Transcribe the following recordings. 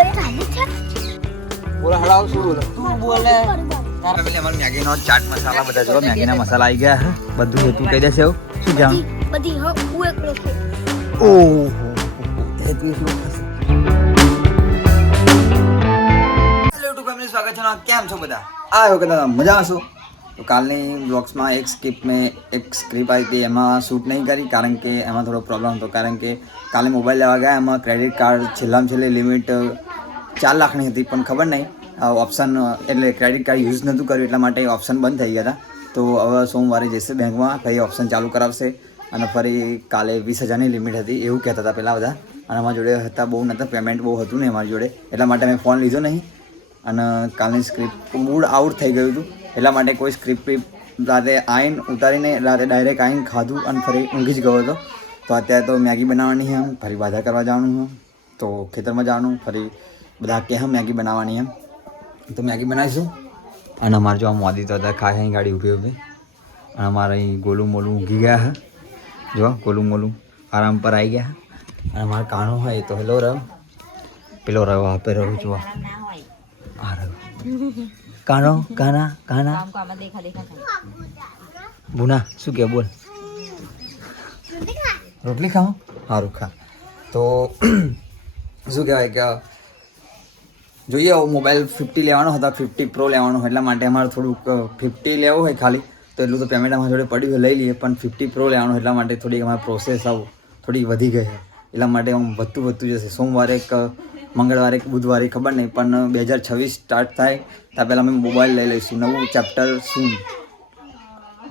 એ ખાલી છે. બોલો હડાવ શું બોલો? તું બોલે ફેમિલી અમાર મેગીનો ચાટ મસાલા બધા જો મેગીના મસાલા આવી ગયા બધું હેતુ કહી દેશે એવું? શું જાણ? બધી હા હું એકલો છું ઓહો હેતુ શું હેલો યુટ્યુબ સ્વાગત છે ને કેમ છો બધા? આ વખત મજા હશો તો કાલની બ્લોગ્સમાં એક સ્કિપ મેં, એક સ્ક્રિપ્ટ આવી હતી, એમાં શૂટ નહીં કરી, કારણ કે એમાં થોડો પ્રોબ્લેમ હતો. કારણ કે કાલે મોબાઈલ લેવા ગયા, એમાં ક્રેડિટ કાર્ડ છેલ્લામાં છેલ્લી લિમિટ ચાર લાખની હતી, પણ ખબર નહીં. ઓપ્શન એટલે ક્રેડિટ કાર્ડ યુઝ નહોતું કર્યું, એટલા માટે ઓપ્શન બંધ થઈ ગયા હતા. તો હવે સોમવારે જશે બેંકમાં પછી ઓપ્શન ચાલુ કરાવશે. અને ફરી કાલે વીસ હજારની લિમિટ હતી, એવું કહેતા હતા પહેલાં બધા. અને અમારા જોડે હતા બહુ નહોતા પેમેન્ટ બહુ હતું નહીં અમારી જોડે. એટલા માટે મેં ફોન લીધો નહીં. અને કાલની સ્ક્રિપ્ટ મૂડ આઉટ થઈ ગયું હતું. એટલા માટે કોઈ સ્ક્રિપ્ટ રાતે આવીને ઉતારીને રાતે ડાયરેક્ટ આવીને ખાધું અને ફરી ઊંઘી જ ગયો હતો. તો અત્યારે તો મેગી બનાવવાની એમ, ફરી બાધા કરવા જવાનું હમ તો ખેતરમાં જવાનું, ફરી બધા કે હમ મેગી બનાવવાની એમ. તો મેગી બનાવીશું. અને અમારે જો આ મોદી તો અત્યારે ખાય અહીં ગાડી ઊભી ઊભી. અને અમારે અહીં ગોલું મોલું ઊંઘી ગયા હે જો, ગોલું મોલું આરામ પર આવી ગયા અને અમારે કાણો હોય તો હેલો રહ્યો. પેલો રહ્યો આપે રહ્યો જો આ રહ્યો. કાનો કાના કાના. ભૂના શું કે બોલ. રોટલી ખાઓ સારું ખા. તો શું કહેવાય કે જોઈએ હવે મોબાઈલ ફિફ્ટી લેવાનો હતો ફિફ્ટી પ્રો લેવાનો એટલા માટે અમારે થોડુંક ફિફ્ટી લેવું હોય ખાલી. તો એટલું તો પેમેન્ટ અમારા જોડે પડ્યું લઈ લઈએ પણ ફિફ્ટી પ્રો લેવાનું એટલા માટે થોડીક અમારી પ્રોસેસ આવું થોડી વધી ગઈ છે. એટલા માટે આમ વધતું વધતું જશે. સોમવારે એક મંગળવારે બુધવારે ખબર નહીં, પણ બે હજાર છવ્વીસ સ્ટાર્ટ થાય, ત્યાં પહેલાં અમે મોબાઈલ લઈ લઈશું, નવું ચેપ્ટર શું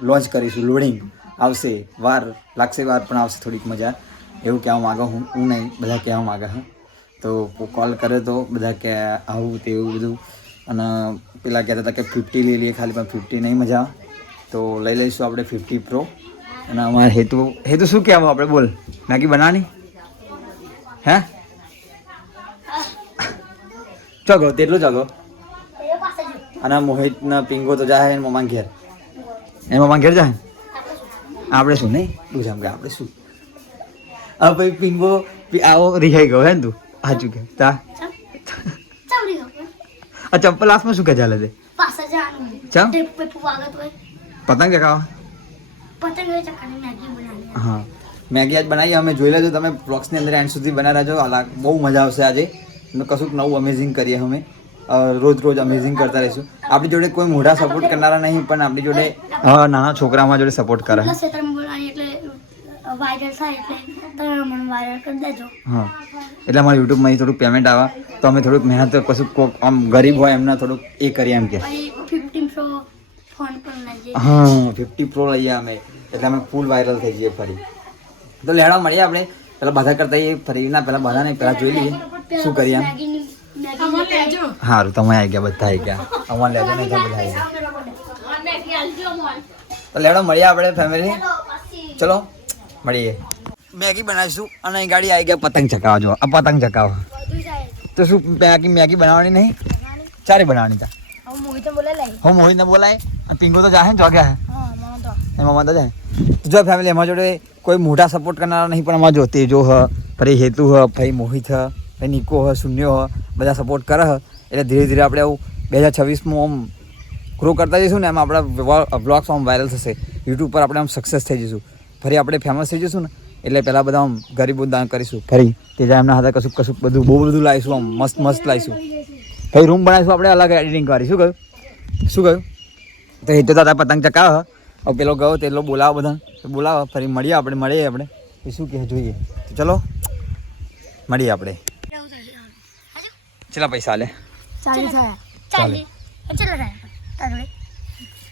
લોન્ચ કરીશું લોડિંગ આવશે, વાર, લાગશે વાર, પણ આવશે થોડીક મજા. એવું કહેવા માગો હું હું નહીં, બધા કહેવા માગે, હા. તો કોલ કર્યો તો, બધા કે આવું તેવું બધું. અને પેલા કહેતા હતા કે ફિફ્ટી લઈ લઈએ ખાલી, પણ ફિફ્ટી નહીં મજા તો લઈ લઈશું આપણે ફિફ્ટી પ્રો અને અમારે હેતુ હેતુ શું કહેવા આપણે, બોલ. મેગી બનાવવાની હે? ચગો તેટલું ચગો અને મોહિત ને પિંગો તો જાય મમ્મા ઘેર. એ મમ્મા ઘેર જાય આપણે શું? નહીં? તું જામ કે આપણે શું? હવે ભાઈ પિંગો આવો રિહાઈ ગયો હે ને તું? હાચું કે તા. આ ચંપલ હાથમાં શું કે ચાલે છે ચમ? પતંગ ચકાવા હા. મેગી આજ બનાવી અમે જોઈ લેજો તમે બ્લોક્સની અંદર એન્ડ સુધી બના રહેજો અલા બહુ મજા આવશે આજે. કશુંક નવું અમેઝિંગ કરીએ અમે. રોજ રોજ અમેઝિંગ કરતા રહીશું. આપણી જોડે કોઈ મોઢા સપોર્ટ કરનારા નહીં પણ આપણી જોડે નાના છોકરામાં જોડે સપોર્ટ કરે. હા. એટલે અમારા યુટ્યુબમાં થોડુંક પેમેન્ટ આવે. તો અમે થોડુંક મહેનત કશું કોક આમ ગરીબ હોય એમને થોડુંક એ કરીએ એમ કે. હા ફિફ્ટી પ્રો લઈએ અમે. એટલે અમે ફૂલ વાયરલ થઈ જઈએ ફરી. તો લેવા મળીએ આપણે. પેલા બધા કરતા એ ફરી. ના પહેલાં બધાને પહેલાં જોઈ લઈએ. શું કરીએ સારું તમે આવી ગયા બધા આવી ગયા. અમારે લેજો નહીં તો બધા આવી ગયા. તો લેડો મળીએ આપણે ફેમિલી ચલો મળીએ. મેગી બનાવીશું અને અહીં ગાડી આવી ગયા પતંગ ચકાવવા જો આ પતંગ ચકાવો તો શું મેગી મેગી બનાવવાની નહીં? ચારે બનાવવાની તા. હું મોહિતને બોલાય. અને પિંગો તો જાહે ને ચોગ્યા હે. હા તો. એમાં વાંધો જાય જો ફેમિલી એમાં જોડે કોઈ મોટા સપોર્ટ કરનારા નહીં પણ એમાં જો તેજો હ ફરી હેતુ હ ફરી મોહિત હ. ભાઈ નિકો હ શૂન્યો હ બધા સપોર્ટ કરે હ. એટલે ધીરે ધીરે આપણે આવું બે હજાર છવ્વીસમાં આમ ગ્રો કરતા જઈશું ને એમ આપણા બ્લોગ્સ આમ વાયરલ થશે. યુટ્યુબ પર આપણે આમ સક્સેસ થઈ જઈશું. ફરી આપણે ફેમસ થઈ જઈશું ને એટલે પહેલાં બધા આમ ગરીબો દાન કરીશું. ફરી. તેજા એમના હાથે કશું કશું બધું બહુ બધું લાવીશું આમ મસ્ત મસ્ત લાવીશું. ભાઈ રૂમ બનાવીશું આપણે અલગ એડિટિંગ કરી. શું કહ્યું? શું કહ્યું? તો એ તો દાદા પતંગ ચકાવે હવે પેલો ગયો તેટલો બોલાવો બધા બોલાવો ફરી મળીએ આપણે મળીએ આપણે. એ શું કહે જોઈએ? તો ચલો મળીએ આપણે. કેટલા પૈસા લે ચાલીસ ચાલે. ચાલીસ ચાલો થાય તારું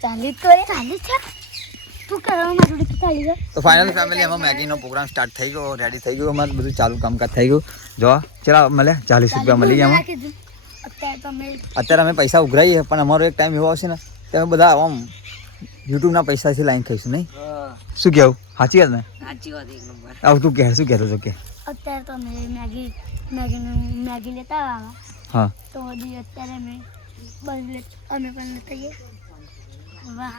ચાલીસ તો એ ચાલીસ છે તું કરવા મારું ચાલીસ છે તો ફાઇનલ ફેમિલી એમાં મેગીનો પ્રોગ્રામ સ્ટાર્ટ થઈ ગયો રેડી થઈ ગયો અમારે બધું ચાલુ કામકાજ થઈ ગયું જો ચલા મળે ચાલીસ રૂપિયા મળી ગયા એમાં કીધું અત્યારે તો અમે અત્યારે અમે પૈસા ઉઘરાઈએ પણ અમારો એક ટાઈમ એવો આવશે ને કે અમે બધા આમ યુટ્યુબના પૈસાથી લાઈન ખાઈશું નહીં? શું કહેવું? સાચી વાત ને? સાચી વાત એક નંબર. આવું તું કે શું કહેતો હતો કે? અત્યારે તો મેં મેગી મેગી મેગી લેતા આવ્યા હા. તો હજી અત્યારે અમે બસ લે અમે પણ લેતા જઈએ વાહ.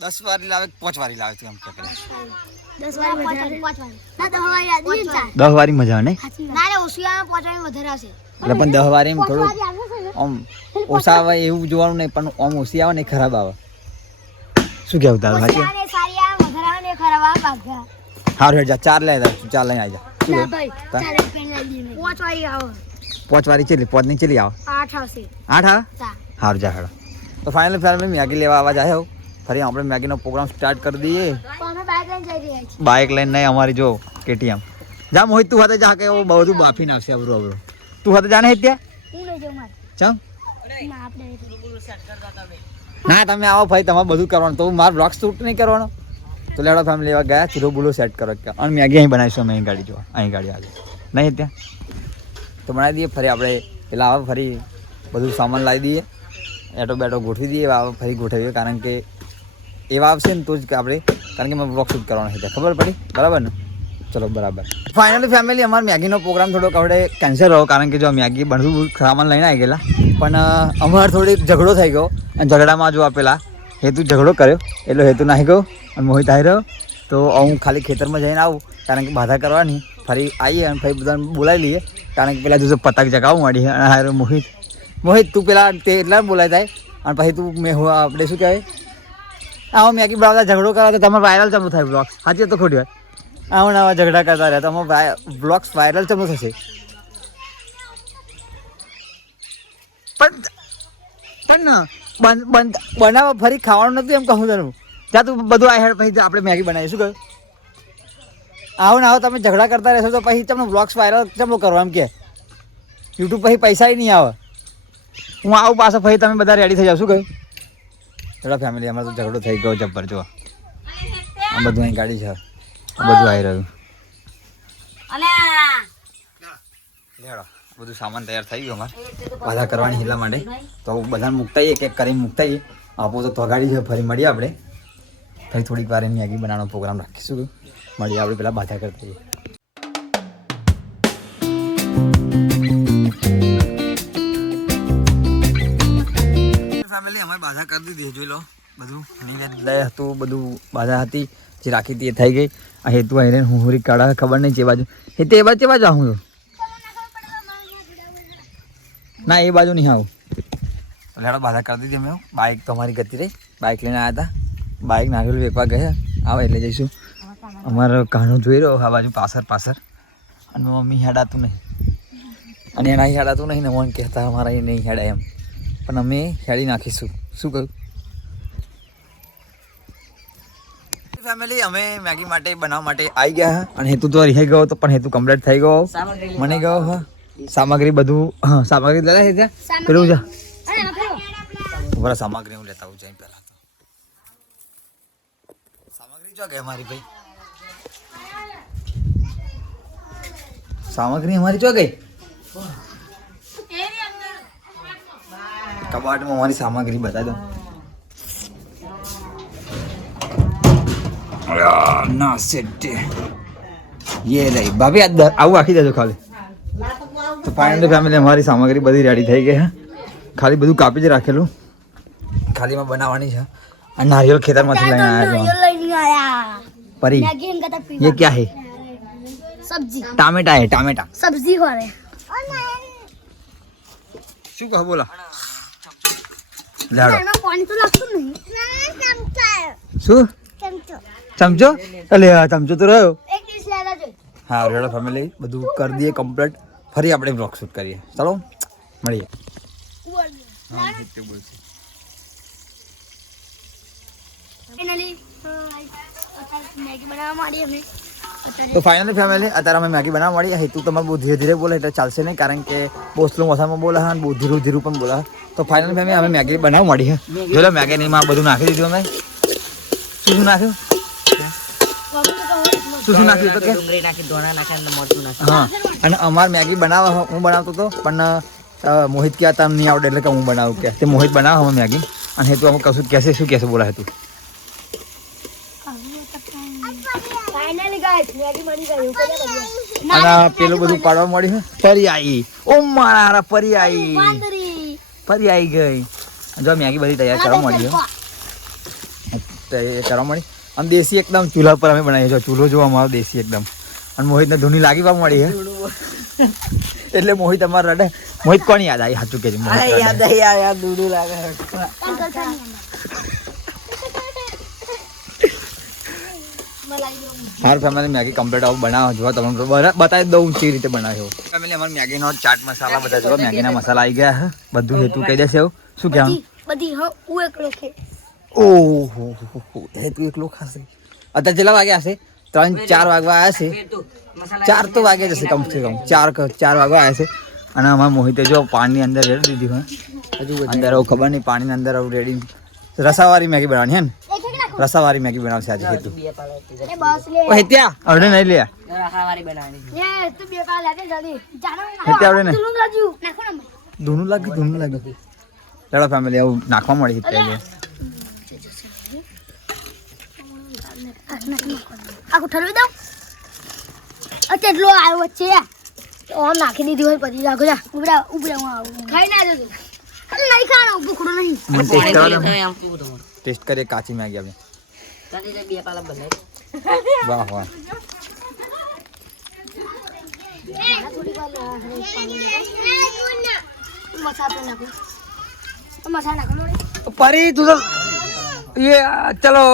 દસ વારી લાવે કે પાંચ વારી લાવે છે એમ કે દસ વાળી વધારે પાંચ ના દસ વારી મજા ના રે ઓશિયામાં પાંચ વાળી વધારે એટલે પણ દસ વાર એમ થોડું આમ ઓછા આવે એવું જોવાનું નહીં પણ આમ ઓછી આવે ને ખરાબ આવે. શું કહેવું તારું સાચી આવે ખરાબ સારું હેડ જા ચાર લે જા તું ચાર લઈને આવી જા. શું ના ભાઈ, તા? ચાલે પેન લઈ પાંચ વાળી આવે, પાંચ વાળી ચેલી પાંચની ચેલી આવો? આઠ આવશે. આઠ આવે. સારું જા હેડો. તો ફાઇનલી ફાઇનલી મેગી લેવા આવવા જાય હો. ફરી આપણે મેગીનો પ્રોગ્રામ સ્ટાર્ટ કરી દઈએ. બાઈક લઈને જઈ રહ્યા છીએ. બાઇક લઈને નહીં અમારી જો કેટીએમ. જા મોહિત તું હાથે જા કે એવું બધું બાફી નાખશે અબરું અબરું. તું હાથે જાને ત્યાં નહીં મારે. ચમ? ના, આપણે નહીં જવું. ના તમે આવો ભાઈ તમારે બધું કરવાનું. તો મારો બ્લોગ શૂટ નહીં કરવાનો. તો લેડો ફેમિલી એવા ગયા, ચૂલો બુલો સેટ કરો કે, અને મેગી અહીં બનાવીશું, અમે અહીં ગાડી જોવા. અહીં ગાડી આજે નહીં ત્યાં? તો બનાવી દઈએ, ફરી આપણે પેલા આવે ફરી બધું સામાન લાવી દઈએ. એટો બેટો ગોઠવી દઈએ આવે ફરી ગોઠવીએ, કારણ કે એવા આવશે ને, તો જ આપણે, કારણ કે મારે બ્લોગ શૂટ કરવાનો છે. ખબર પડી? બરાબર ને? ચલો, બરાબર. ફાઇનલી ફેમિલી અમારે મેગીનો પ્રોગ્રામ થોડોક આપણે કેન્સલ રહ્યો, કારણ કે જો મેગી બધું સામાન લઈને આવી ગયેલા. પણ અમારે થોડીક ઝઘડો થઈ ગયો. અને ઝઘડામાં જો આપેલા પેલા હેતુ ઝઘડો કર્યો, એટલો હેતુ નાહી ગયો. અને મોહિત આવી તો હું ખાલી ખેતરમાં જઈને આવું, કારણ કે બાધા કરવાની. ફરી આવીએ અને ફરી બધાને બોલાવી લઈએ. કારણ કે પેલા તું પતંગ ચગાવવા માંડી અને હારો મોહિત. મોહિત, તું પેલા તે એટલા બોલાય થાય. અને પછી તું મેં આપણે શું કહેવાય? આવો, મેગી બનાવતા ઝઘડો કરાવે તો તમારે વાયરલ ચમનું થાય બ્લોગ્સ સાચી તો ખોટી વાત. આવું આવા ઝઘડા કરતા રહ્યા તો અમારા બ્લોગ્સ વાયરલ ચમનું થશે. પણ પણ બન- બન- બનાવવા ફરી ખાવાનું નથી એમ કહું તને ત્યાં તું બધું આ હેડ પછી આપણે મેગી બનાવીએ. શું કહ્યું? આવો ને આવો તમે ઝઘડા કરતા રહેશો તો પછી તમને બ્લોગ્સ વાયરલ ચમો કરો એમ કે. યુટ્યુબ પછી પૈસા નહીં આવે. હું આવું પાછો પછી તમે બધા રેડી થઈ જાવ શું કહ્યું? થોડા ફેમિલી અમારે તો ઝઘડો થઈ ગયો જબ્બર જો આ બધું અહીં ગાડી છે. બધું આવી રહ્યું. બધું સામાન તૈયાર થઈ ગયું અમારે. બધા કરવાની હિલા માટે. તો બધાને મૂકતા એક એક કરીને મૂકતા આપો તો ગાડી છે ફરી મળીએ આપણે. ફરી થોડીક વાર એની આગી બનાવવાનો પ્રોગ્રામ રાખીશું. મળીએ આપણે પહેલાં બાધા કરતા જઈએ. ફેમિલી અમે બાધા કરી દીધી જોઈ લો. બધું લય હતું, બધું બાધા હતી, જે રાખી હતી એ થઈ ગઈ. આ હેતુ આઈને હું હુરી કાઢા, ખબર નહીં જે બાજુ તે બાજુ બાજુ આવું ના, એ બાજુ નહીં આવું. લેડો બાધા કરી દીધી અમે બાઇક તો ગતી રહી. બાઇક લઈને આવ્યા હતા. બાઇક નાગેલું વેકવા ગયા. આવે એટલે જઈશું. અમારો કાનો જોઈ રહ્યો આ બાજુ પાછળ પાછળ. અને મમ્મી હેડાતું નહીં. અને એના હેડાતું નહીં ને મને કહેતા અમારા એ નહીં હેડાય એમ. પણ અમે હેડી નાખીશું. શું કહ્યું? ફેમિલી અમે મેગી માટે બનાવવા માટે આવી ગયા. અને હેતુ તો રહી ગયો તો પણ હેતુ કમ્પ્લીટ થઈ ગયો. મને ગયો હા. સામગ્રી બધું હા સામગ્રી લેતા પેલું બરાબર સામગ્રી. હું લેતા આવું જઈને પહેલા. સામગ્રી કે અમારી ભાઈ? સામગ્રી અમારી ચો ગઈ? કબાટમાં અમારી સામગ્રી બતાવી દો. ના સેટ યે રહી ભાભી આવું આખી દેજો ખાલી. તો ફાઇનલી ફેમિલી અમારી સામગ્રી બધી રેડી થઈ ગઈ ખાલી બધું કાપી જ રાખેલું. ખાલી માં બનાવવાની છે. આ નારિયેળ ખેતરમાંથી લઈને આવ્યા નારિયેળ લઈને આયા. છો પરી मैगी हम कहता ये पीवा क्या है सब्जी टामेटा है टामेटा सब्जी खा रहे શું કહો બોલા લેડો એમાં પાણી તો લાગતું નહીં શું ચમચો ચમચો અલે આ ચમચો તો રહ્યો એક ડીશ લેલા જોઈ હા રેડો ફેમિલી બધું કરી દઈએ કમ્પ્લીટ ફરી આપણે બ્લોગ શૂટ કરીએ ચાલો મળીએ ફાઇનલી મેગી બનાવવા માંડી અમે અત્યારે તો ફાઇનલી ફેમિલી અત્યારે અમે મેગી બનાવવા મળી હેતુ તમારે બહુ ધીરે ધીરે બોલે એટલે ચાલશે નહીં કારણ કે બહુ સ્લો મોસામાં બોલે હા અને બહુ ધીરું ધીરું પણ બોલે હા. તો ફાઇનલી ફેમિલી અમે મેગી બનાવવા મળી હે જો લો મેગીનીમાં બધું નાખી દીધું અમે શું શું નાખ્યું શું શું નાખ્યું તો કે ડુંગળી નાખી ધોણા નાખી અને મરચું નાખી હા અને અમાર મેગી બનાવવા હું બનાવતો હતો પણ અ, મોહિત ક્યાં તમને નહીં આવડે એટલે કે હું બનાવું કે તે મોહિત બનાવ અમે મેગી અને હેતુ અમે કશું કહેશે શું કહેશે બોલા હેતુ ફાઇનલી ગાઈસ મેગી બની ગઈ એવું કર્યા કરીએ અને પેલું બધું પાડવા મળ્યું? ફરી આવી ઓ મારા ફરી આવી વાંદરી. આવી ગઈ. જો મેગી બધી તૈયાર કરવા મળી કરવા મળી. અને દેશી એકદમ ચૂલા પર અમે બનાવીએ છીએ. ચૂલો જોવા અમારો દેશી એકદમ. અને મોહિતને ધૂની લાગી પણ મળી હે. એટલે મોહિત અમારે રડે. મોહિત કોણ યાદ આવી સાચું કે યાદ આવી યાદ લાગે પણ કરતા નહીં મારી ફેમિલી મેગી કમ્પ્લીટ આવું બનાવો. જો તમને બરા- બતાવી દઉં કેવી રીતે બનાવ્યો. ફેમિલી અમારી મેગીનો ચાટ મસાલા બધા જો મેગીના મસાલા આવી ગયા હે. બધું હેતુ કહી દેશે એવું. શું કહેવાનું? બધી બધી હા હું એકલો ખે ઓહો હેતુ એકલો ખાશે. અત્યારે કેટલા વાગ્યા હશે? ત્રણ ચાર વાગવા આવ્યા છે. ચાર તો વાગે જશે કમસે કમ. ચાર ક- ચાર વાગવા આવ્યા છે. અને અમારા મોહિતે જો પાણીની અંદર રેડી દીધી હોય. હજુ અંદર આવું ખબર નહીં પાણીની અંદર આવું રેડી રસાવાળી મેગી બનાવવાની હે ને? એક એક નાખો રસાવાળી મેગી બનાવશે આજે હેતુ. બે પાડો એ બસ લે. ઓ હેત્યા. અડે નહીં લે. પા લાગે આવડે ધૂનું લાગ્યું. ધૂનું લાગ્યું ચલો ફેમિલી આવું નાખવા મળી હિત્યા આખું ઠરવી દઉં? આ કેટલો આવ્યો વચ્ચે. ઓ નાખી દીધી હોય પછી જાગો જા. ઉબરા ઉબરા હું આવું. ખાઈ ના જજો નહીં ખાવાનો ભૂખડો નહીં. ટેસ્ટ કરીએ કાચી મેગી આપણે. તારી જે બે પાલા બનાવી વાહ વાહ મસાલો નાખો મસાલા નાખો મોડે પરી તું તો એ ચલો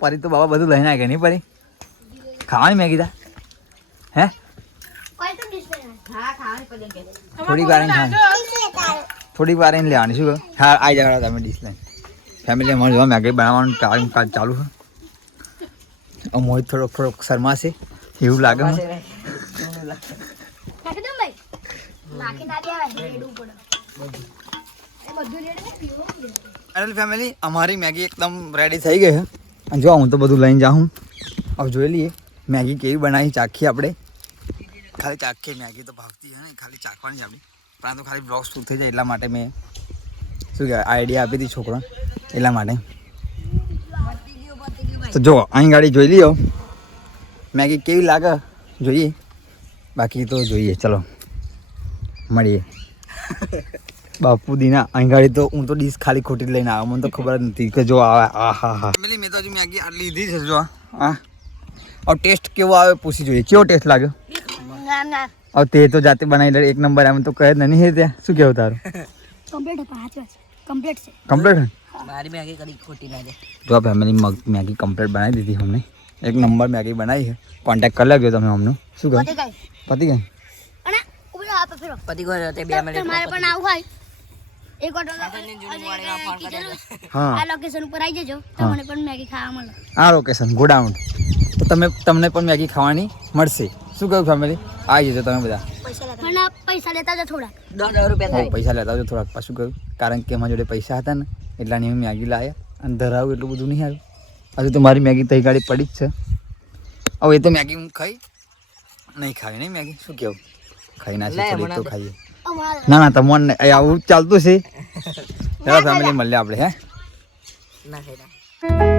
પરી તો બાબા બધું લઈને આવી ગઈ નહીં પરી ખાવાની મેગી તા હે કોઈ તો ડિશ થોડીક વાર એને ખાવાની થોડીક વાર એને લેવાની શું કહું? હા આવી જાવ તમે ડીશ લઈને ફેમિલી અમારે જોવા મેગી બનાવવાનું કામ કાજ ચાલુ છે આ મોહિત થોડોક થોડોક શરમાશે એવું લાગે મને નાખી દઉં ભાઈ નાખી ના દેવાય રેડવું પડે એ બધું રેડી પીવો અનિલ ફેમિલી અમારી મેગી એકદમ રેડી થઈ ગઈ છે। અને જો હું તો બધું લઈને જાઉં. હવે જોઈ લઈએ મેગી કેવી બનાવી ચાખીએ આપણે। ખાલી ચાખીએ મેગી તો ભાવતી છે ને ખાલી ચાખવાની જ આપણી। પણ આ તો ખાલી બ્લોગ શૂટ થઈ જાય એટલા માટે મેં શું કહેવાય આઈડિયા આપી હતી છોકરા એટલા માટે. तो जो अँ गाड़ी जो लियो मैगी के लग जो बाकी तो जो है चलो मड़िए बापू दीना अँ गाड़ी तो हूँ तो डीस खाली खोटी लैने आ मन तो खबर नहीं कि जो आ हा हा मिली मैं तो हज मैगी लीधी से जो हाँ और टेस्ट केव आए पूछी जो केव टेस्ट लगे और ते तो जाते बनाई ले एक नंबर है मैं तो कहे नहीं है ते शू तारो कंप्लीट है पाँच कंप्लीट से कंप्लीट है મારી મેગી કદી ખોટી ના જાય. જો ફેમિલી મેગી કમ્પ્લીટ બનાવી દીધી અમને. એક નંબર મેગી બનાવી છે. કોન્ટેક્ટ કરી લેજો તમે અમને. શું કહો? પતી ગઈ. પતી ગયો તે બે મિનિટ તમારે પણ આવું હોય. એક વાર હા. આ લોકેશન ઉપર આવી જજો. તમને પણ મેગી ખાવા મળે. આ લોકેશન ગોડાઉન તો તમે તમને પણ મેગી ખાવાની મળશે. શું કહ્યું ફેમિલી આવી જજો તમે બધા. પૈસા લેતા પણ આ પૈસા લેતા જ થોડા દસ દસ રૂપિયા હો, થાય. પૈસા લેતા આવજો થોડાક. પાછું કહ્યું કારણ કે મારા જોડે પૈસા હતા ને એટલાની હું મેગી લાવ્યા અને ધરાવું એટલું બધું નહીં આવ્યું. હજુ તો મારી મેગી તઈ ગાડી પડી જ છે. હવે એ તો મેગી હું ખાઈ નહીં ખાવી નહીં મેગી. શું કેવું? ખાઈ ના છે તો ખાઈએ. ના ના તમને આવું ચાલતું છે. ચાલો ફેમિલી મળીએ આપણે હે? ના ખાઈ ના.